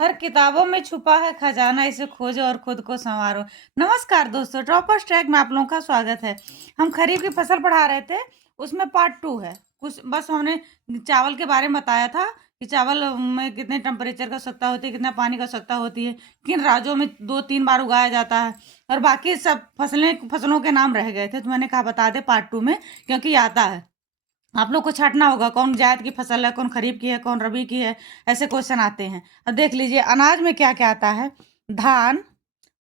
हर किताबों में छुपा है खजाना, इसे खोजो और खुद को संवारो। नमस्कार दोस्तों, ड्रॉपर्स ट्रैक में आप लोगों का स्वागत है। हम खरीफ की फसल पढ़ा रहे थे, उसमें पार्ट 2 है। कुछ बस हमने चावल के बारे में बताया था कि चावल में कितने टेम्परेचर की आवश्यकता होती है, कितना पानी की आवश्यकता होती है, किन राज्यों में 2-3 बार उगाया जाता है, और बाकी सब फसलों के नाम रह गए थे, तो मैंने कहा बता दे पार्ट 2 में, क्योंकि आता है। आप लोग को छांटना होगा कौन जायद की फसल है, कौन खरीफ की है, कौन रबी की है। ऐसे क्वेश्चन आते हैं। अब देख लीजिए अनाज में क्या क्या आता है। धान,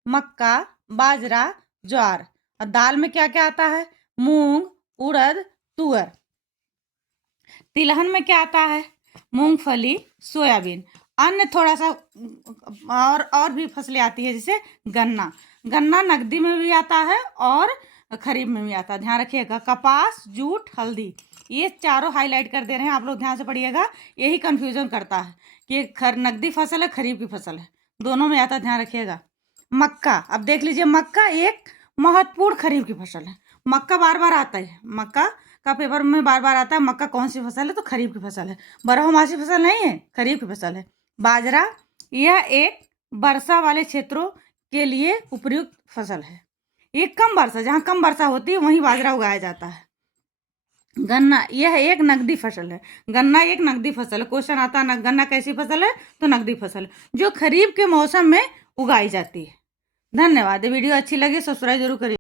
मक्का, बाजरा, ज्वार। और दाल में क्या क्या आता है। मूंग, उड़द, तुअर। तिलहन में क्या आता है। मूंगफली, सोयाबीन। अन्य थोड़ा सा और भी फसलें आती है, जैसे गन्ना। गन्ना नकदी में भी आता है और खरीफ में भी आता है, ध्यान रखिएगा। कपास, जूट, हल्दी, ये चारों हाईलाइट कर दे रहे हैं, आप लोग ध्यान से पढ़िएगा। यही कंफ्यूजन करता है कि नकदी फसल है, खरीफ की फसल है, दोनों में आता है, ध्यान रखिएगा। मक्का, अब देख लीजिए, मक्का एक महत्वपूर्ण खरीफ की फसल है। मक्का बार बार आता है, मक्का का पेपर में बार बार आता है। मक्का कौन सी फसल है, तो खरीफ की फसल है। बारहमासी फसल नहीं है, खरीफ की फसल है। बाजरा, यह एक वर्षा वाले क्षेत्रों के लिए उपयुक्त फसल है। ये कम वर्षा, जहाँ कम वर्षा होती है वहीं बाजरा उगाया जाता है। गन्ना, यह एक नकदी फसल है। गन्ना एक नकदी फसल है। क्वेश्चन आता है गन्ना कैसी फसल है, तो नकदी फसल है जो खरीफ के मौसम में उगाई जाती है। धन्यवाद। वीडियो अच्छी लगी सब्सक्राइब जरूर करिए।